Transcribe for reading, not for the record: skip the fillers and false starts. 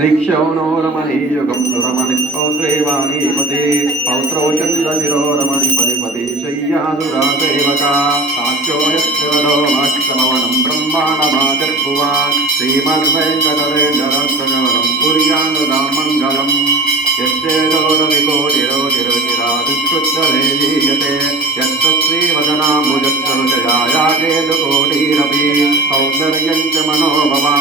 ऋक्षौणोरमणीयुगं सुरमणिक्षोत्रेवाणीपते पौत्रो चन्द्रशिरोरमणिपतिपति शय्यासुरासेवका साक्षो यत्शिवरो माक्षमवनं ब्रह्माणमाचर्भुवान् श्रीमद्वेङ्कटरेन्द्ररत्नगवनं कुर्यानुरामङ्गलम् यस्तेजोरविकोटिरोटिरुचिरादिष्कृतरे दीयते यत्र श्रीवदनाम्बुजस्तरुजयायाकेतुकोटिरपि सौन्दर्यं च मनोभवा